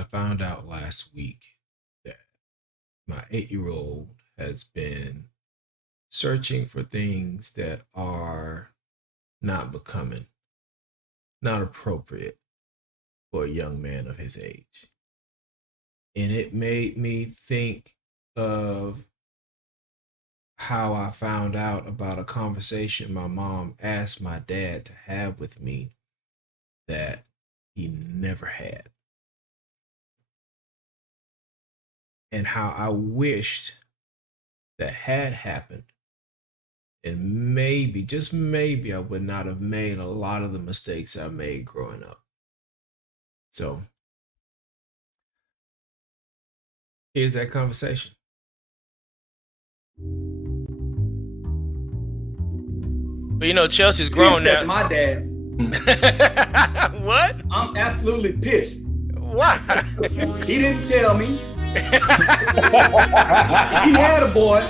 I found out last week that my 8-year-old has been searching for things that are not becoming, not appropriate for a young man of his age. And it made me think of how I found out about a conversation my mom asked my dad to have with me that he never had. And how I wished that had happened. And maybe, just maybe, I would not have made a lot of the mistakes I made growing up. So here's that conversation. But you know, Chelsea's grown now. My dad. What? I'm absolutely pissed. Why? He didn't tell me. He had a boy.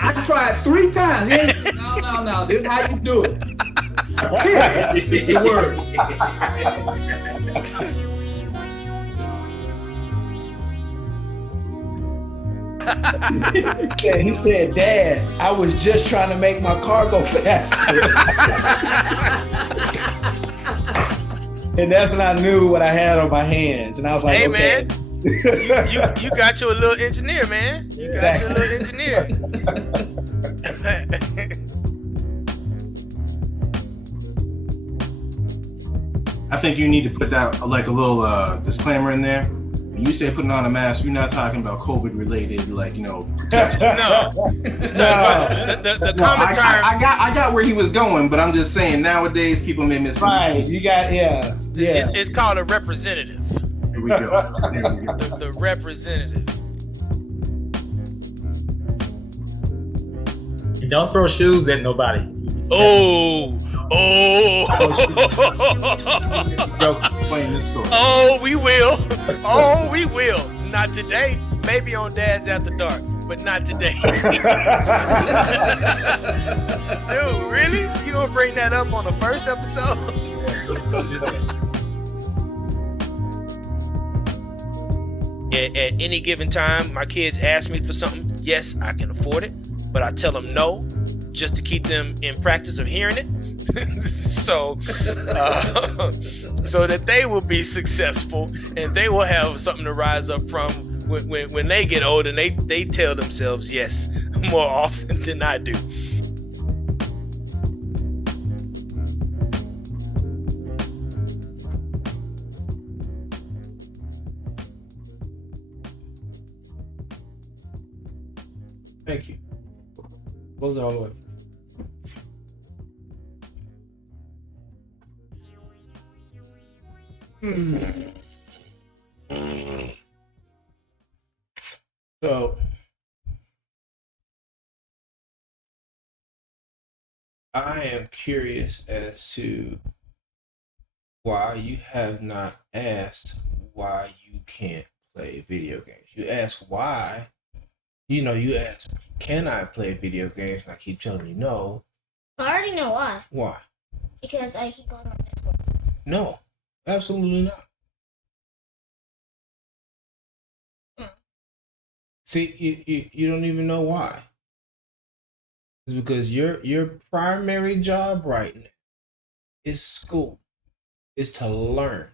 I tried 3 times. No. This is how you do it. Pissed is the word. He said, Dad, I was just trying to make my car go faster. And that's when I knew what I had on my hands. And I was like, hey, okay. Man, you got you a little engineer, man. You got you a little engineer. I think you need to put that like a little disclaimer in there. When you say putting on a mask, you're not talking about COVID related, protection. No. The common term. I got where he was going, but I'm just saying nowadays people may misconstrue. Right, you got, yeah. It's called a representative. Here we go. The representative. And don't throw shoes at nobody. Oh, Playing this story. oh, we will. Oh, we will. Not today. Maybe on Dad's After Dark, but not today. Dude, really? You gonna bring that up on the first episode? At any given time, my kids ask me for something. Yes, I can afford it, but I tell them no, just to keep them in practice of hearing it. so that they will be successful and they will have something to rise up from when they get older, and they tell themselves yes more often than I do. Thank you. Close it all the way. So I am curious as to why you have not asked why you can't play video games. You ask why, you ask, can I play video games? And I keep telling you no. I already know why. Why? Because I keep going on Discord. No, absolutely not. See, you don't even know why. It's because your primary job right now is school, is to learn.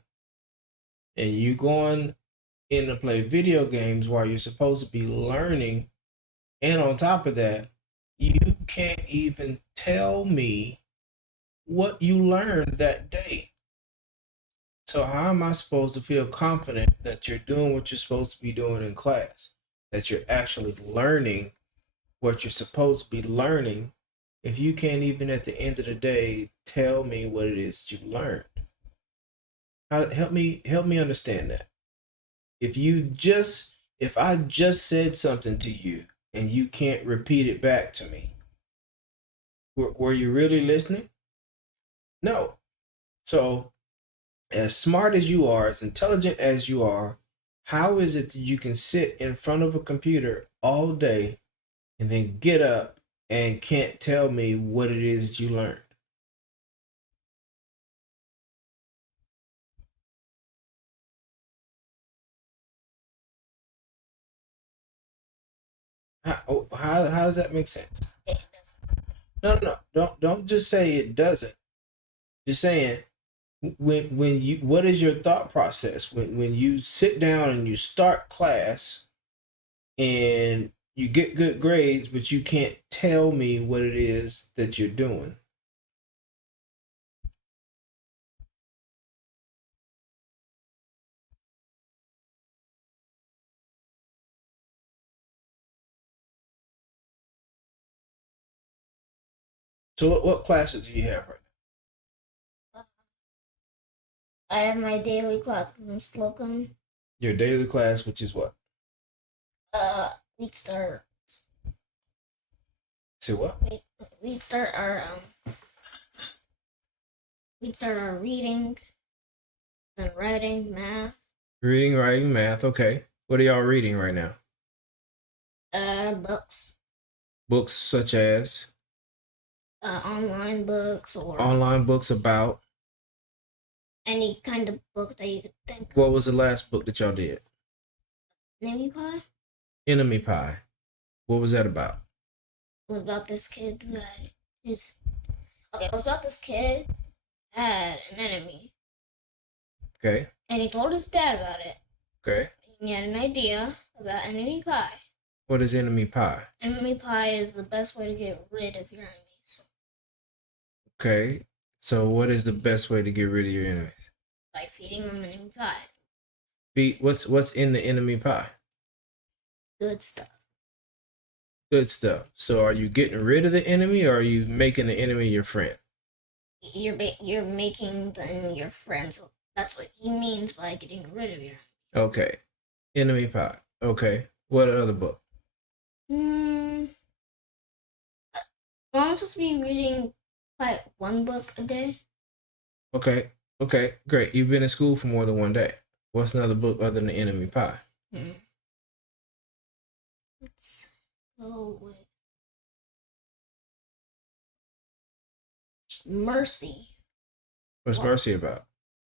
And you going in to play video games while you're supposed to be learning. And on top of that, you can't even tell me what you learned that day. So how am I supposed to feel confident that you're doing what you're supposed to be doing in class? That you're actually learning what you're supposed to be learning if you can't even at the end of the day tell me what it is you learned? Help me understand that. If I just said something to you and you can't repeat it back to me, were you really listening? No. So as smart as you are, as intelligent as you are, how is it that you can sit in front of a computer all day and then get up and can't tell me what it is that you learned? How does that make sense? It does. No. Don't just say it doesn't. Just saying when you what is your thought process when you sit down and you start class and you get good grades, but you can't tell me what it is that you're doing. So what classes do you have right I have my daily class in Slocum. now? Your daily class, which is what? We'd start. Say what? We'd start our We'd start our reading, then writing, math. Reading, writing, math. Okay. What are y'all reading right now? Books. Books such as Online books or online books about. any kind of book that you could think of. What was the last book that y'all did? Enemy Pie Enemy Pie. What was that about? was about this kid who had his. Okay, it was about this kid who had an enemy, Okay. and he told his dad about it. Okay. He had an idea about enemy pie. What is enemy pie? Enemy pie is the best way to get rid of your enemies Okay. So what is the best way to get rid of your enemies? by feeding them enemy pie. What's in the enemy pie? Good stuff. Good stuff. So are you getting rid of the enemy or are you making the enemy your friend? You're making the enemy your friend. So that's what he means by getting rid of your. Okay. Enemy pie. Okay. What other book? I'm supposed to be reading like one book a day. Okay. Okay. Great. You've been in school for more than one day. What's another book other than enemy pie? Let's go with Mercy. What's What? Mercy about?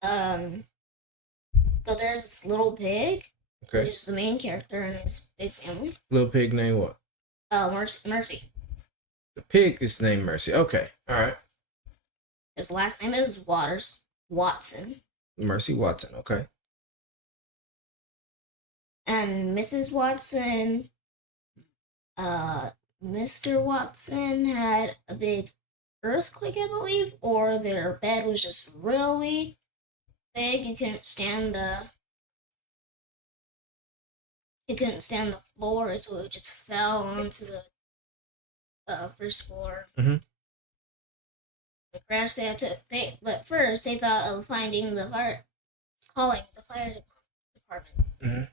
So there's this little pig, which Okay. is the main character in his big family. Little pig named what? Mercy. The pig is named Mercy. Okay. All right. His last name is Watson. Mercy Watson. Okay. And Mrs. Watson, Mr. Watson had a big earthquake, I believe, or their bed was just really big. He couldn't stand the floor, so it just fell onto the first floor. Mhm. The crash but first they thought of calling the fire department.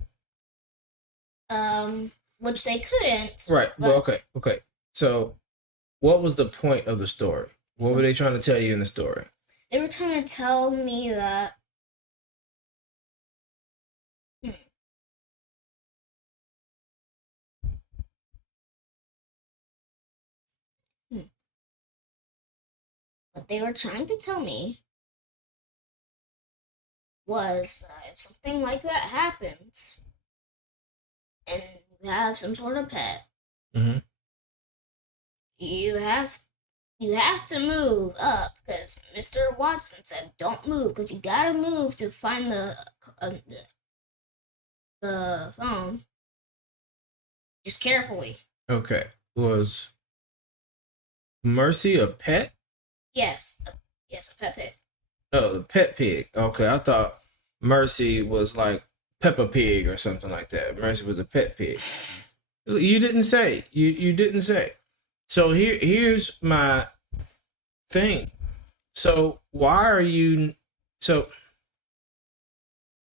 Which they couldn't. Right. Well, but- okay. So what was the point of the story? What were they trying to tell you in the story? They were trying to tell me that what they were trying to tell me was that if something like that happens and you have some sort of pet, Mhm. you have to move up because Mr. Watson said don't move because you gotta move to find the phone. Just carefully. Okay. Was Mercy a pet? Yes, a pet pig. Oh, the pet pig. Okay, I thought Mercy was like Peppa Pig or something like that. Mercy was a pet pig. You didn't say. You didn't say. So here's my thing. So why are you so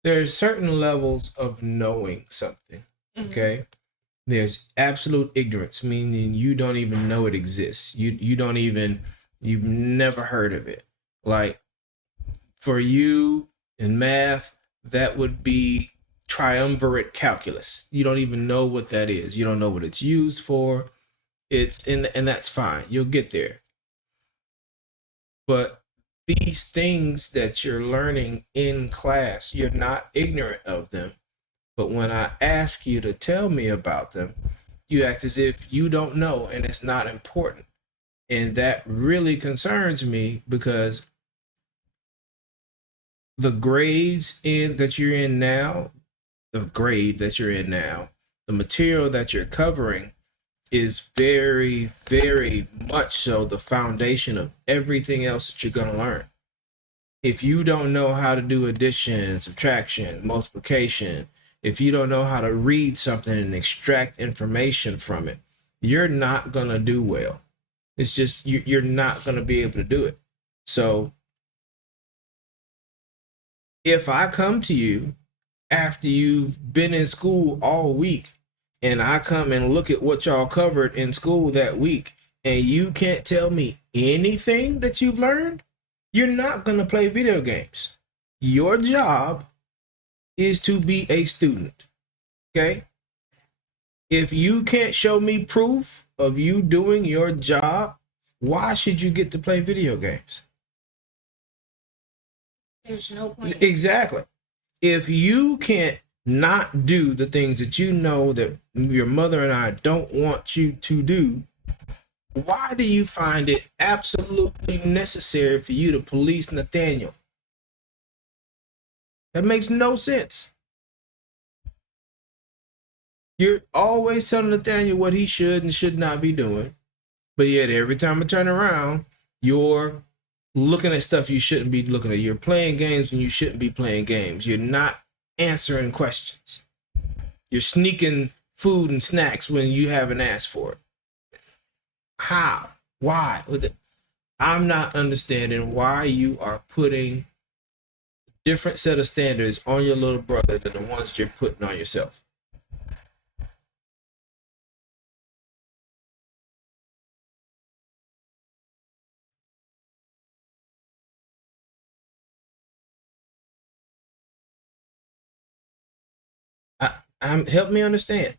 there's certain levels of knowing something. Okay? There's absolute ignorance, meaning you don't even know it exists. You've never heard of it. Like for you in math, that would be triumvirate calculus. You don't even know what that is. You don't know what it's used for. And that's fine. You'll get there. But these things that you're learning in class, you're not ignorant of them. But when I ask you to tell me about them, You act as if you don't know and it's not important. And that really concerns me because the grades in that you're in now, the grade that you're in now, the material that you're covering is very, very much so the foundation of everything else that you're going to learn. If you don't know how to do addition, subtraction, multiplication, if you don't know how to read something and extract information from it, you're not going to do well. It's just you're not going to be able to do it. So if I come to you after you've been in school all week and I come and look at what y'all covered in school that week and you can't tell me anything that you've learned, you're not going to play video games. Your job is to be a student. Okay? If you can't show me proof of you doing your job, why should you get to play video games? There's no point. Exactly. If you can't not do the things that you know that your mother and I don't want you to do, why do you find it absolutely necessary for you to police Nathaniel? That makes no sense. You're always telling Nathaniel what he should and should not be doing, but yet every time I turn around, you're looking at stuff you shouldn't be looking at. You're playing games when you shouldn't be playing games. You're not answering questions. You're sneaking food and snacks when you haven't asked for it. How? Why? I'm not understanding why you are putting a different set of standards on your little brother than the ones you're putting on yourself. Help me understand.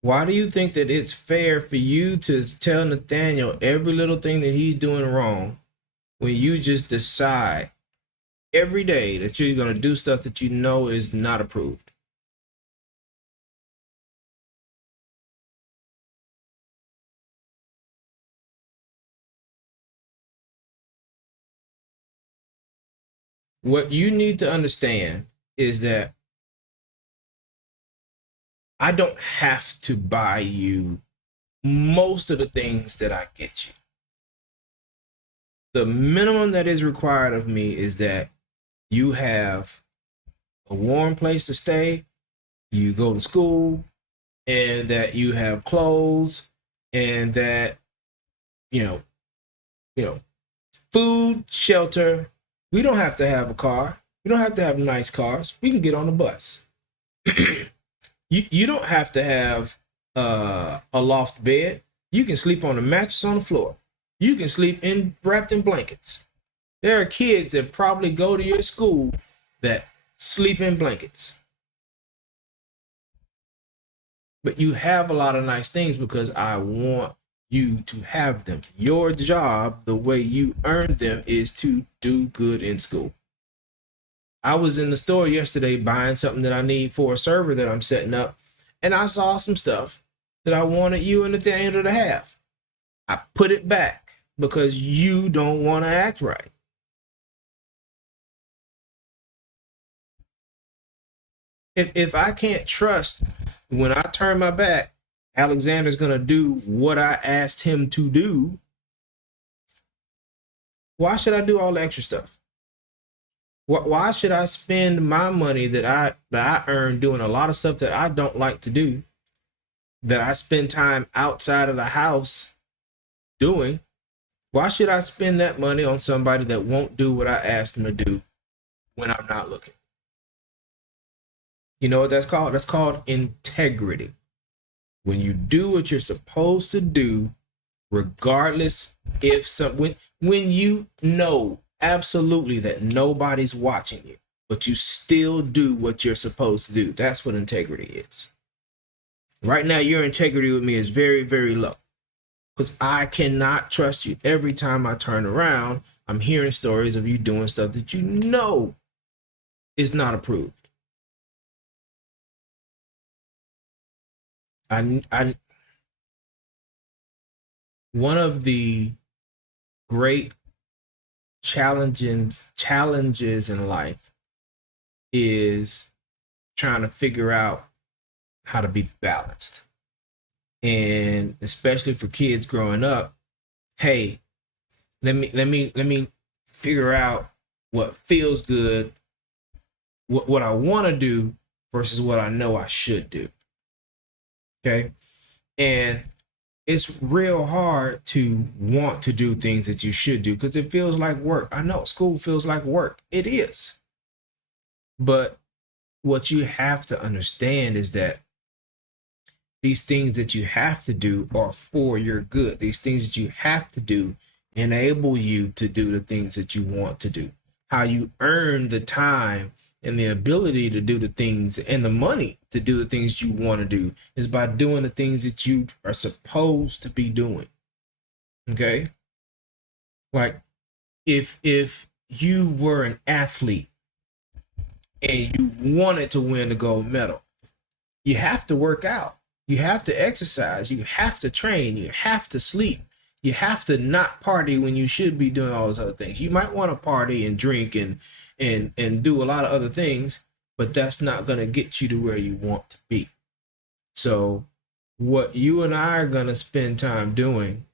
Why do you think that it's fair for you to tell Nathaniel every little thing that he's doing wrong when you just decide every day that you're going to do stuff that you know is not approved? What you need to understand is that I don't have to buy you most of the things that I get you. The minimum that is required of me is that you have a warm place to stay, you go to school, and that you have clothes, and that you know, food, shelter. We don't have to have a car. We don't have to have nice cars. We can get on the bus. You don't have to have a loft bed. You can sleep on a mattress on the floor. You can sleep wrapped in blankets. There are kids that probably go to your school that sleep in blankets. But you have a lot of nice things because I want you to have them. Your job, the way you earn them, is to do good in school. I was in the store yesterday buying something that I need for a server that I'm setting up, and I saw some stuff that I wanted you and Nathaniel to have. I put it back because you don't want to act right. If I can't trust when I turn my back, Alexander's going to do what I asked him to do, why should I do all the extra stuff? Why should I spend my money that I earn doing a lot of stuff that I don't like to do, that I spend time outside of the house doing? Why should I spend that money on somebody that won't do what I asked them to do when I'm not looking? You know what that's called? That's called integrity. When you do what you're supposed to do, regardless when you know absolutely that nobody's watching you, but you still do what you're supposed to do. That's what integrity is. Right now, your integrity with me is very, very low because I cannot trust you. Every time I turn around, I'm hearing stories of you doing stuff that you know is not approved. one of the great challenges in life is trying to figure out how to be balanced. And especially for kids growing up, hey, let me figure out what feels good, what I want to do versus what I know I should do. Okay? And it's real hard to want to do things that you should do because it feels like work. I know school feels like work. It is. But what you have to understand is that these things that you have to do are for your good. These things that you have to do enable you to do the things that you want to do. How you earn the time and the ability to do the things and the money to do the things you want to do is by doing the things that you are supposed to be doing. Okay? Like if you were an athlete and you wanted to win the gold medal, you have to work out. You have to exercise. You have to train. You have to sleep. You have to not party when you should be doing all those other things. You might want to party and drink and do a lot of other things, but that's not going to get you to where you want to be. So what you and I are going to spend time doing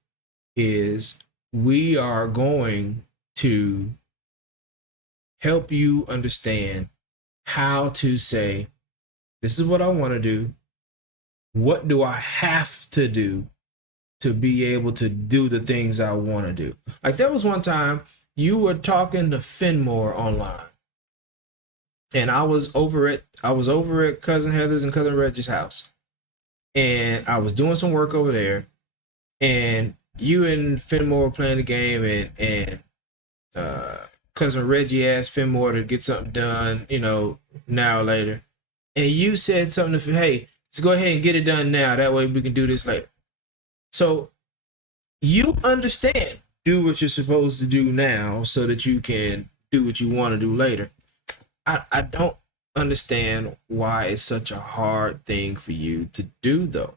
is we are going to help you understand how to say, this is what I want to do. What do I have to do to be able to do the things I want to do? Like there was one time you were talking to Finmore online, and I was over at Cousin Heather's and Cousin Reggie's house, and I was doing some work over there, and you and Finmore were playing the game, and Cousin Reggie asked Finmore to get something done, now or later, and you said something to, hey, let's go ahead and get it done now. That way we can do this later. So you understand, do what you're supposed to do now so that you can do what you want to do later. I don't understand why it's such a hard thing for you to do though.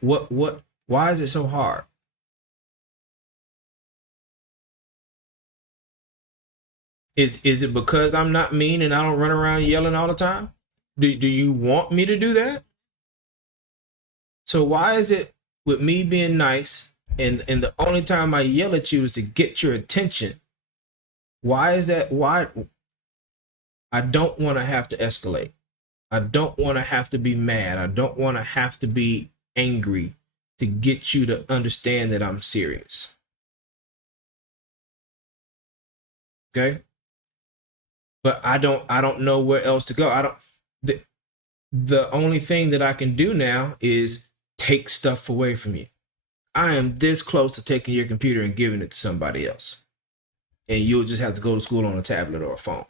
Why is it so hard? Is it because I'm not mean and I don't run around yelling all the time? Do you want me to do that? So why is it with me being nice and the only time I yell at you is to get your attention? Why is that? Why? I don't want to have to escalate. I don't want to have to be mad. I don't want to have to be angry to get you to understand that I'm serious. Okay? But I don't know where else to go. The only thing that I can do now is take stuff away from you. I am this close to taking your computer and giving it to somebody else. And you'll just have to go to school on a tablet or a phone.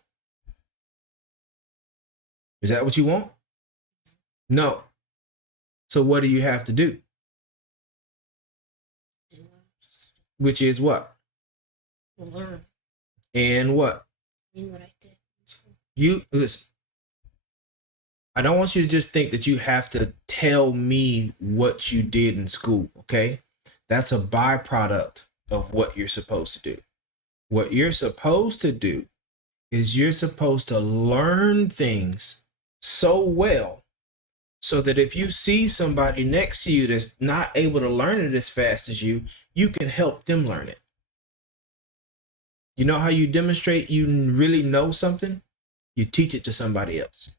Is that what you want? No. So what do you have to do? Which is what? Learn. And what? Do what I did in school. You listen. I don't want you to just think that you have to tell me what you did in school, okay? That's a byproduct of what you're supposed to do. What you're supposed to do is you're supposed to learn things so well so that if you see somebody next to you that's not able to learn it as fast as you, you can help them learn it. You know how you demonstrate you really know something? You teach it to somebody else.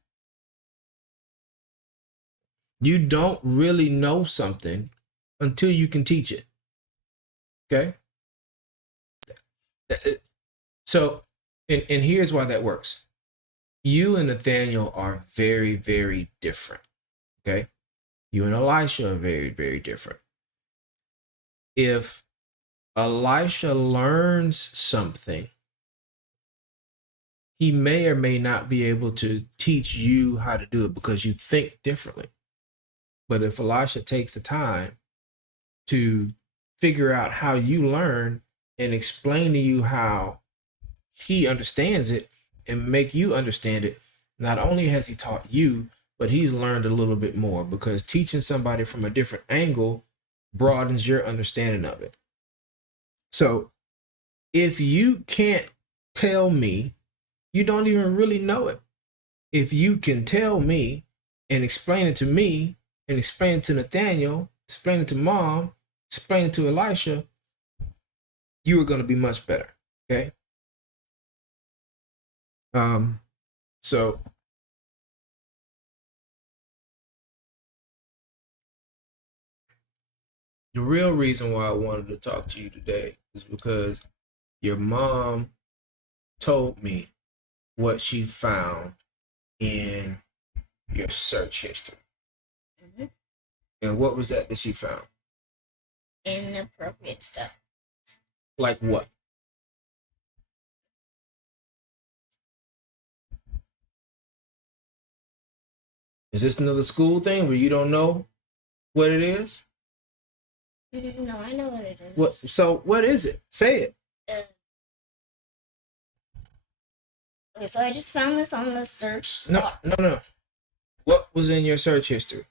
You don't really know something until you can teach it. Okay? So, and here's why that works. You and Nathaniel are very, very different. Okay? You and Elisha are very, very different. If Elisha learns something, he may or may not be able to teach you how to do it because you think differently. But if Elisha takes the time to figure out how you learn and explain to you how he understands it and make you understand it, not only has he taught you, but he's learned a little bit more because teaching somebody from a different angle broadens your understanding of it. So if you can't tell me, you don't even really know it. If you can tell me and explain it to me and explain it to Nathaniel, explain it to mom, explain it to Elisha, you are going to be much better. Okay. So the real reason why I wanted to talk to you today is because your mom told me what she found in your search history. Mm-hmm. And what was that she found? Inappropriate stuff. Like what? Is this another school thing where you don't know what it is? No, I know what it is. What? So what is it? Say it. Okay, so I just found this on the search. No. What was in your search history?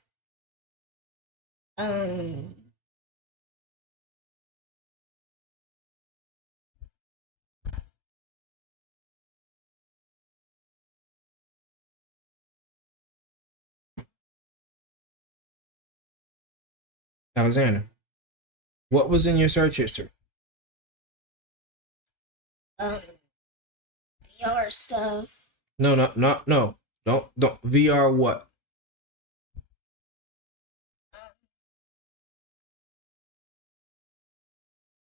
Alexander, what was in your search history? VR stuff. No. Don't VR what?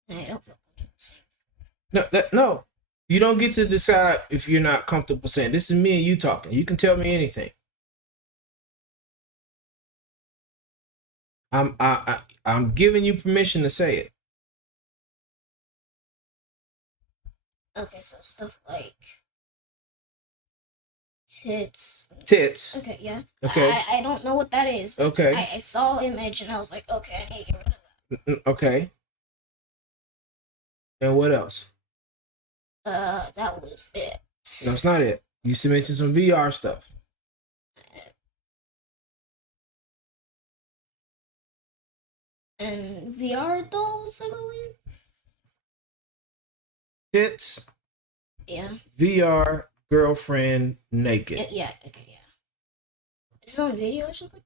I don't feel comfortable saying. No. You don't get to decide if you're not comfortable saying. This is me and you talking. You can tell me anything. I'm giving you permission to say it. Okay, so stuff like tits. Tits. Okay, yeah. Okay. I don't know what that is. But Okay. I saw an image and I was like, okay, I need to get rid of that. Okay. And what else? That was it. No, it's not it. You mentioned some VR stuff. And VR dolls, I believe. Tits. Yeah. VR girlfriend naked. Yeah. Okay. Yeah. Is it on video or something?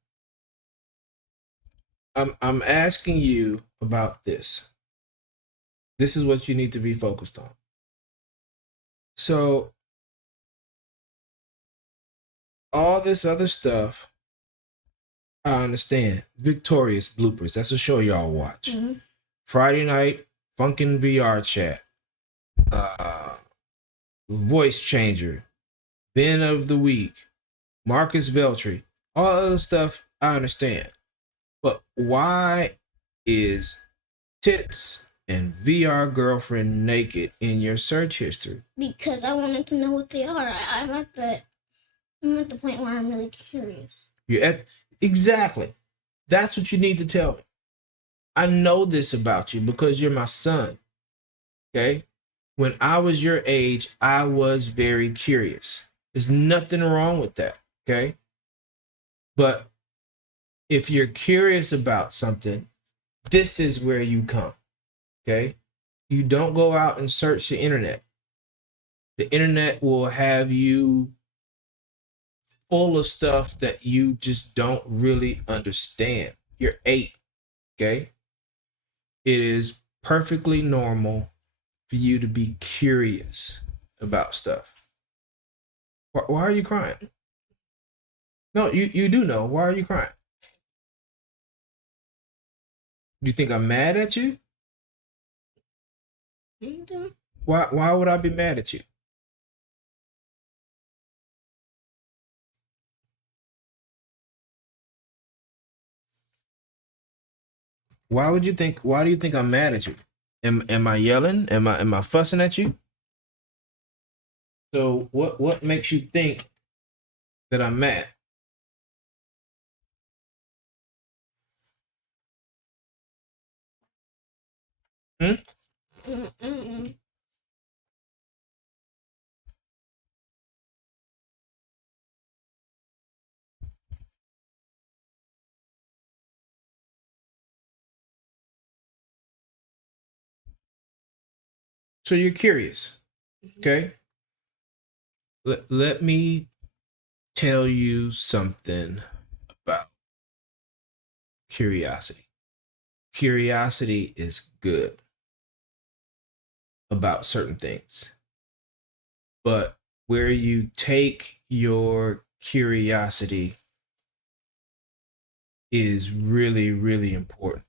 I'm asking you about this. This is what you need to be focused on. So all this other stuff, I understand. Victorious bloopers. That's a show y'all watch. Mm-hmm. Friday night, Funkin' VR chat. Voice changer. Ben of the week. Marcus Veltri. All other stuff, I understand. But why is tits and VR girlfriend naked in your search history? Because I wanted to know what they are. I'm at the point where I'm really curious. Exactly. That's what you need to tell me. I know this about you because you're my son. Okay? When I was your age, I was very curious. There's nothing wrong with that. Okay? But if you're curious about something, this is where you come. Okay? You don't go out and search the internet. The internet will have you full of stuff that you just don't really understand. You're 8. Okay? It is perfectly normal for you to be curious about stuff. Why are you crying? No, you do know. Why are you crying? Do you think I'm mad at you? Why would I be mad at you? Why do you think I'm mad at you? Am I yelling? Am I fussing at you? So what makes you think that I'm mad? Hmm? So you're curious. Okay. Let me tell you something about curiosity. Curiosity is good about certain things, but where you take your curiosity is really, really important.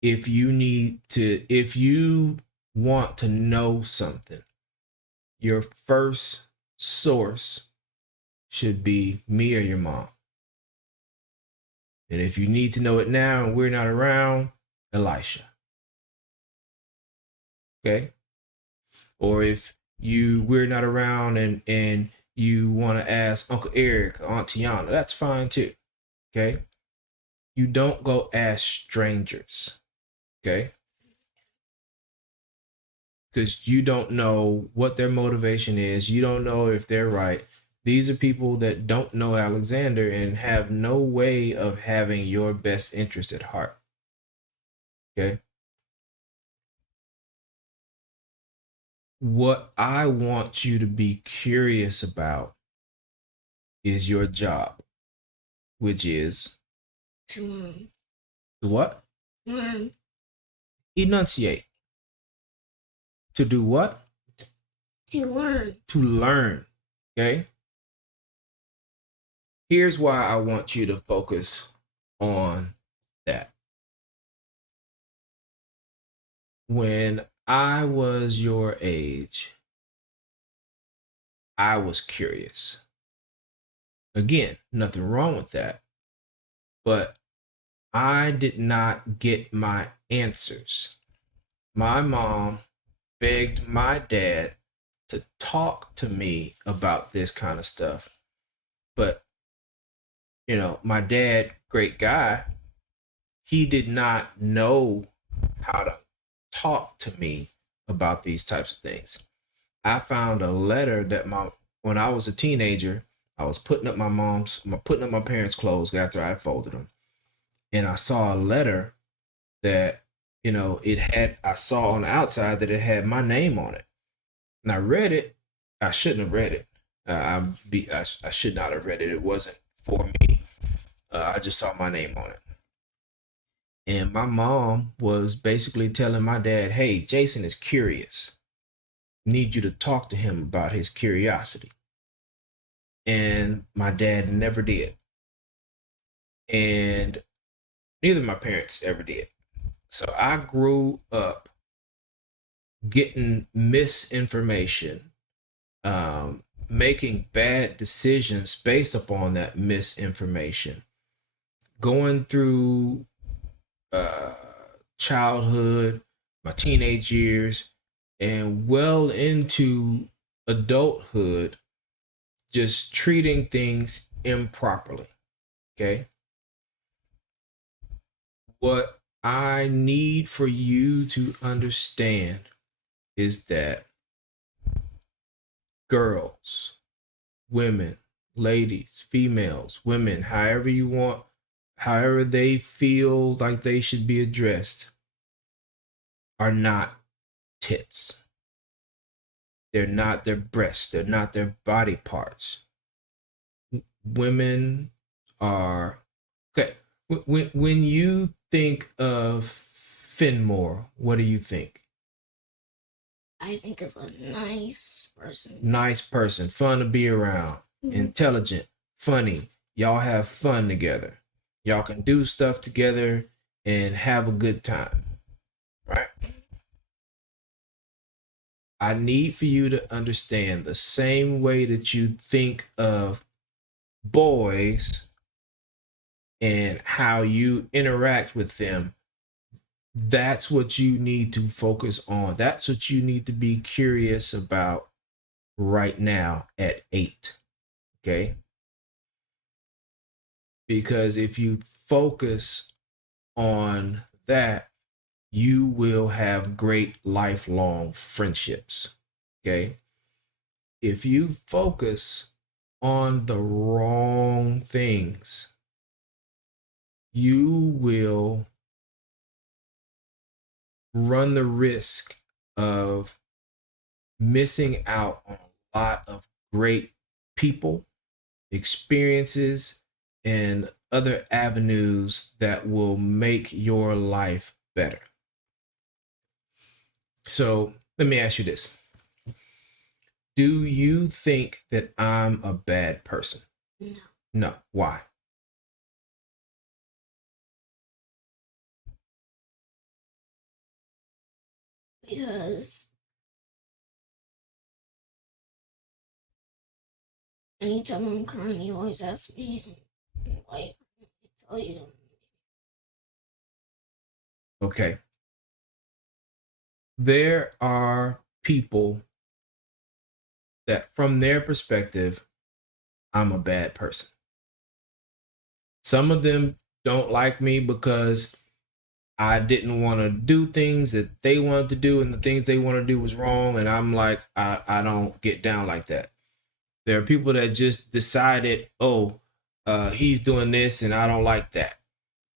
If you want to know something, your first source should be me or your mom. And if you need to know it now and we're not around, Elisha. Okay? Or if we're not around and you want to ask Uncle Eric or Aunt Tiana, that's fine too. Okay? You don't go ask strangers. Okay? Because you don't know what their motivation is. You don't know if they're right. These are people that don't know Alexander and have no way of having your best interest at heart. Okay? What I want you to be curious about is your job, which is To learn. what? Learn. Enunciate. To do what? To learn. To learn. Okay? Here's why I want you to focus on that. When I was your age, I was curious. Again, nothing wrong with that. But I did not get my answers. My mom begged my dad to talk to me about this kind of stuff. But, my dad, great guy, he did not know how to talk to me about these types of things. I found a letter that when I was a teenager, I was putting up my parents' clothes after I folded them. And I saw a letter that, I saw on the outside that it had my name on it. And I read it. I shouldn't have read it. I should not have read it. It wasn't for me. I just saw my name on it. And my mom was basically telling my dad, hey, Jason is curious. Need you to talk to him about his curiosity. And my dad never did. And neither of my parents ever did. So I grew up getting misinformation, making bad decisions based upon that misinformation, going through childhood, my teenage years, and well into adulthood, just treating things improperly. Okay. What I need for you to understand is that girls, women, ladies, females, women, however you want, however they feel like they should be addressed, are not tits. They're not their breasts. They're not their body parts. Women are okay. When you think of Finmore, what do you think? I think of a nice person. Nice person, fun to be around, intelligent, funny. Y'all have fun together. Y'all can do stuff together and have a good time, right? I need for you to understand the same way that you think of boys and how you interact with them. That's what you need to focus on. That's what you need to be curious about right now at 8. Okay? Because if you focus on that, you will have great lifelong friendships. Okay? If you focus on the wrong things, you will run the risk of missing out on a lot of great people, experiences, and other avenues that will make your life better. So let me ask you this. Do you think that I'm a bad person? No. No. Why? Because anytime I'm crying, you always ask me, why I tell you. Okay. There are people that, from their perspective, I'm a bad person. Some of them don't like me because I didn't want to do things that they wanted to do, and the things they want to do was wrong. And I'm like, I don't get down like that. There are people that just decided, oh, he's doing this and I don't like that.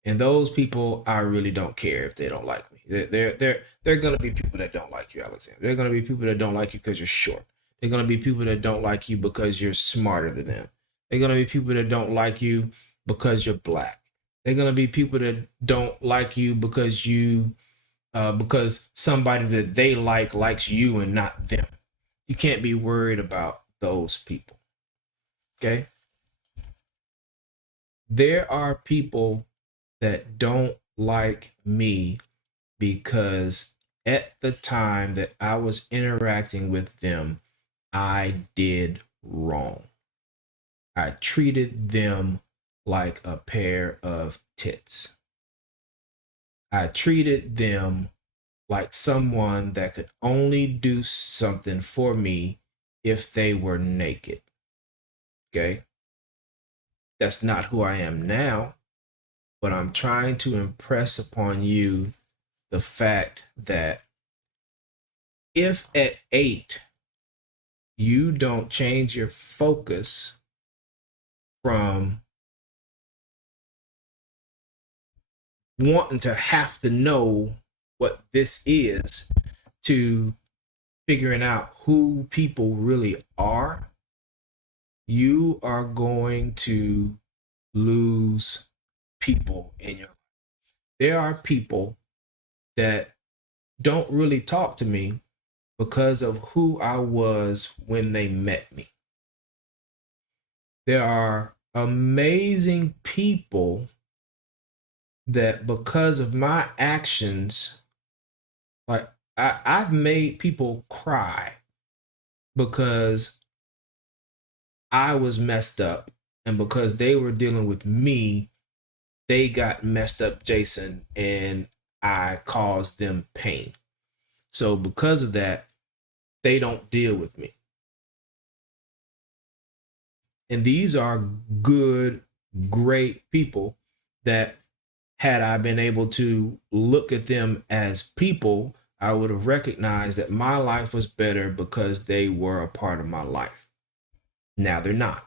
And those people, I really don't care if they don't like me. They're gonna be people that don't like you, Alexander. They're gonna be people that don't like you because you're short. They're gonna be people that don't like you because you're smarter than them. They're gonna be people that don't like you because you're black. They're gonna be people that don't like you because because somebody that they like likes you and not them. You can't be worried about those people. Okay? There are people that don't like me because at the time that I was interacting with them, I did wrong. I treated them like a pair of tits. I treated them like someone that could only do something for me if they were naked. Okay? That's not who I am now, but I'm trying to impress upon you the fact that if at 8 you don't change your focus from wanting to have to know what this is to figuring out who people really are, you are going to lose people in your life. There are people that don't really talk to me because of who I was when they met me. There are amazing people that, because of my actions, like I've made people cry because I was messed up, and because they were dealing with me, they got messed up, Jason, and I caused them pain. So because of that, they don't deal with me. And these are good, great people that, had I been able to look at them as people, I would have recognized that my life was better because they were a part of my life. Now they're not.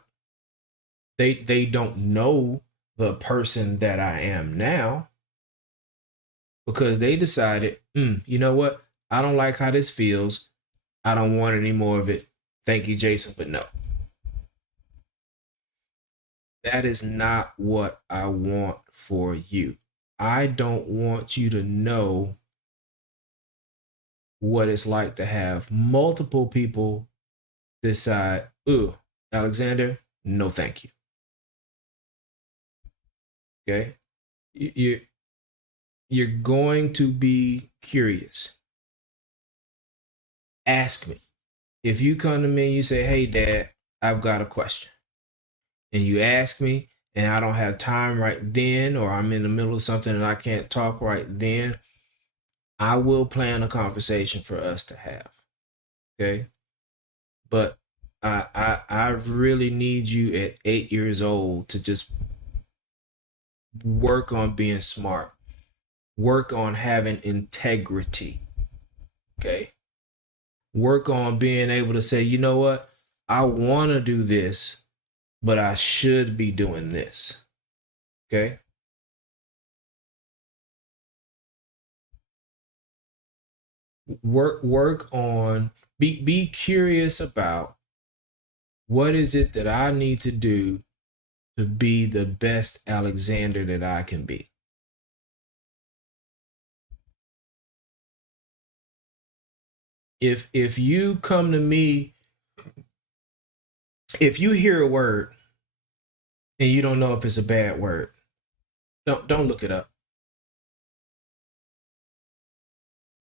They don't know the person that I am now because they decided, you know what? I don't like how this feels. I don't want any more of it. Thank you, Jason, but no. That is not what I want for you. I don't want you to know what it's like to have multiple people decide, ooh, Alexander, no thank you. Okay? You're going to be curious. Ask me. If you come to me and you say, hey, Dad, I've got a question, and you ask me, and I don't have time right then, or I'm in the middle of something and I can't talk right then, I will plan a conversation for us to have. Okay? But I really need you at 8 years old to just work on being smart, work on having integrity. Okay? Work on being able to say, you know what? I want to do this, but I should be doing this. Okay? Work on, be curious about what is it that I need to do to be the best Alexander that I can be. If you come to me, if you hear a word and you don't know if it's a bad word, don't look it up.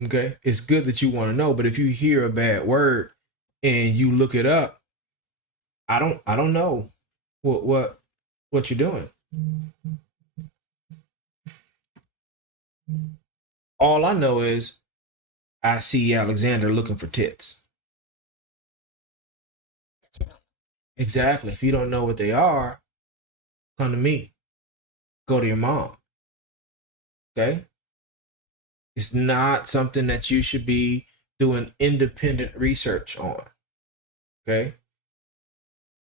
Okay? It's good that you want to know, but if you hear a bad word and you look it up, I don't know what you're doing. All I know is I see Alexander looking for tits. Exactly. If you don't know what they are, come to me. Go to your mom. Okay? It's not something that you should be doing independent research on. Okay?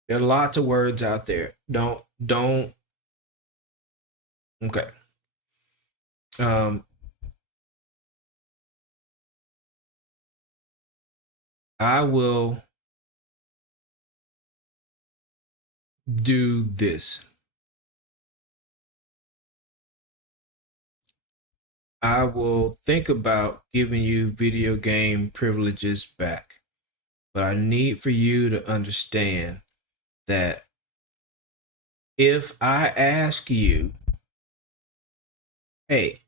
There are lots of words out there. Don't. Okay. I will do this. I will think about giving you video game privileges back. But I need for you to understand that if I ask you, hey,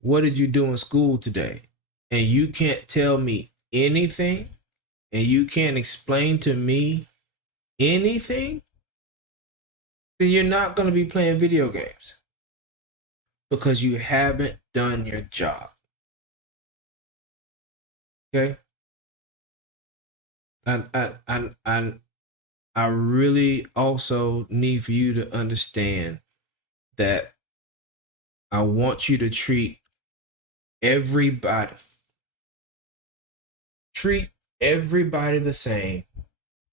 what did you do in school today? And you can't tell me anything, and you can't explain to me anything, then you're not going to be playing video games because you haven't done your job. Okay? I really also need for you to understand that I want you to treat everybody the same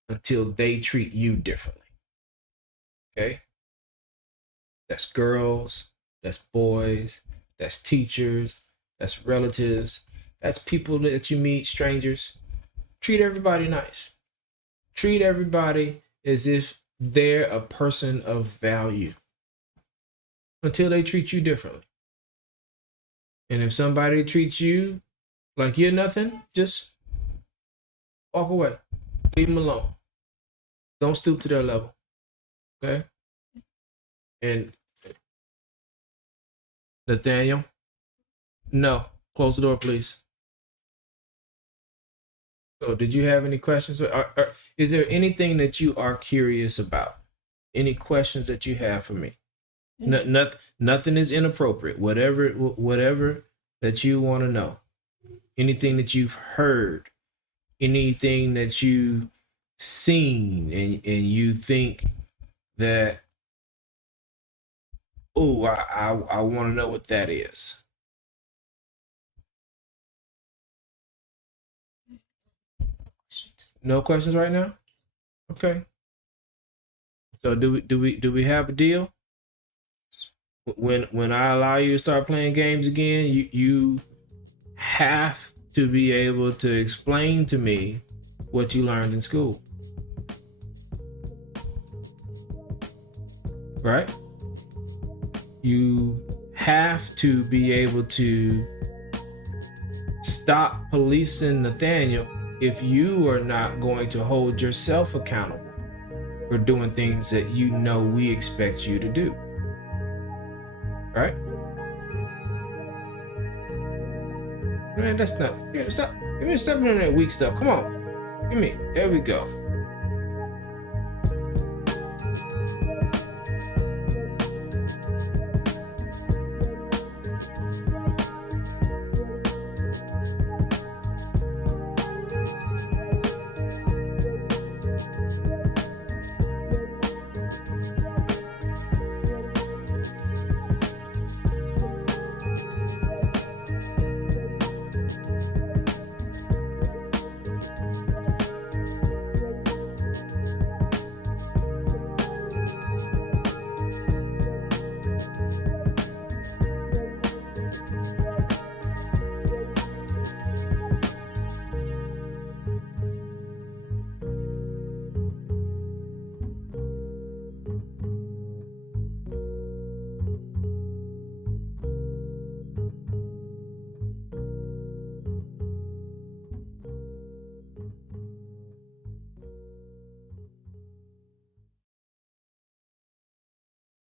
until they treat you differently. Okay? That's girls, that's boys, that's teachers, that's relatives, that's people that you meet, strangers. Treat everybody nice. Treat everybody as if they're a person of value until they treat you differently. And if somebody treats you like you're nothing, just walk away. Leave them alone. Don't stoop to their level. Okay? And Nathaniel? No. Close the door, please. So, did you have any questions? Is there anything that you are curious about? Any questions that you have for me? Nothing is inappropriate. Whatever that you want to know. Anything that you've heard. Anything that you've seen and you think that, oh, I want to know what that is. No questions right now? Okay. So do we have a deal? When I allow you to start playing games again, you have to be able to explain to me what you learned in school. Right? You have to be able to stop policing Nathaniel if you are not going to hold yourself accountable for doing things that you know we expect you to do. Right? Man, that's not. Yeah, stop. Give me stepping on that weak stuff. Come on. Give me. There we go.